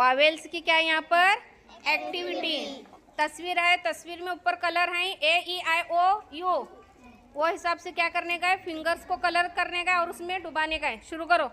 Vowels की क्या है यहाँ पर? एक्टिविटी। तस्वीर है, तस्वीर में ऊपर कलर है AEIO U, वो हिसाब से क्या करने का है? फिंगर्स को कलर करने का है और उसमें डुबाने का है। शुरू करो।